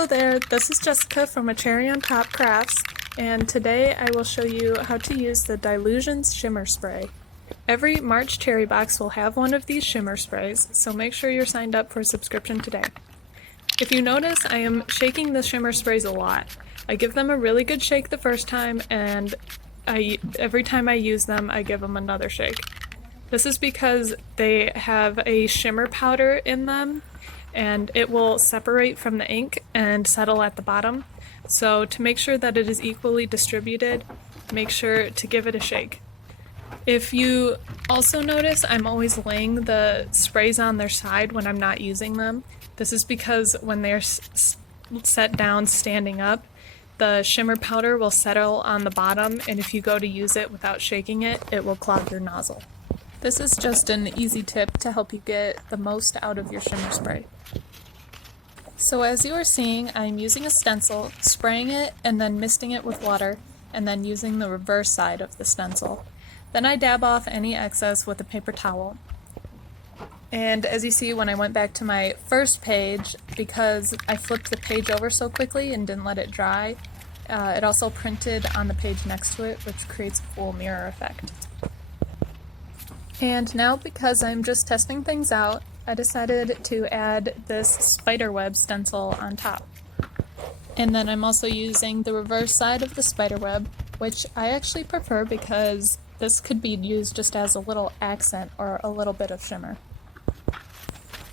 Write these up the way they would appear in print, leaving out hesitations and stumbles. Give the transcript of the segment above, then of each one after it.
Hello there, this is Jessica from A Cherry on Top Crafts, and today I will show you how to use the Dylusions Shimmer Spray. Every March cherry box will have one of these shimmer sprays, so make sure you're signed up for a subscription today. If you notice, I am shaking the shimmer sprays a lot. I give them a really good shake the first time, and every time I use them, I give them another shake. This is because they have a shimmer powder in them, and it will separate from the ink and settle at the bottom. So to make sure that it is equally distributed, make sure to give it a shake. If you also notice, I'm always laying the sprays on their side when I'm not using them. This is because when they're set down standing up, the shimmer powder will settle on the bottom, and if you go to use it without shaking it, it will clog your nozzle. This is just an easy tip to help you get the most out of your shimmer spray. So as you are seeing, I'm using a stencil, spraying it, and then misting it with water, and then using the reverse side of the stencil. Then I dab off any excess with a paper towel. And as you see, when I went back to my first page, because I flipped the page over so quickly and didn't let it dry, it also printed on the page next to it, which creates a cool mirror effect. And now, because I'm just testing things out, I decided to add this spiderweb stencil on top. And then I'm also using the reverse side of the spiderweb, which I actually prefer because this could be used just as a little accent or a little bit of shimmer.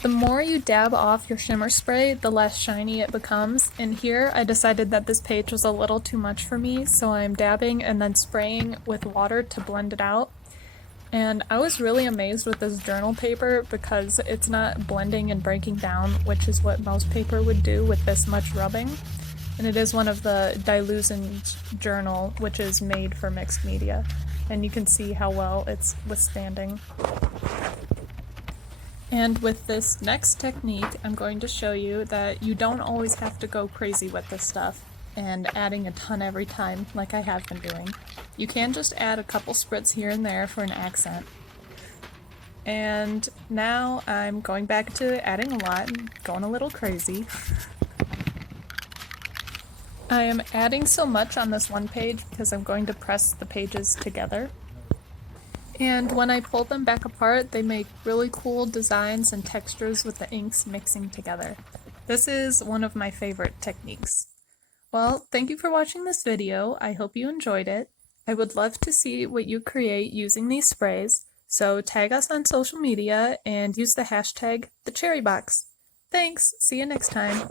The more you dab off your shimmer spray, the less shiny it becomes, and here I decided that this page was a little too much for me, so I'm dabbing and then spraying with water to blend it out. And I was really amazed with this journal paper because it's not blending and breaking down, which is what most paper would do with this much rubbing. And it is one of the Dylusions journal, which is made for mixed media. And you can see how well it's withstanding. And with this next technique, I'm going to show you that you don't always have to go crazy with this stuff and adding a ton every time like I have been doing. You can just add a couple spritz here and there for an accent. And now I'm going back to adding a lot and going a little crazy. I am adding so much on this one page because I'm going to press the pages together. And when I pull them back apart, they make really cool designs and textures with the inks mixing together. This is one of my favorite techniques. Well, thank you for watching this video. I hope you enjoyed it. I would love to see what you create using these sprays, so tag us on social media and use the hashtag #TheCherryBox. Thanks! See you next time!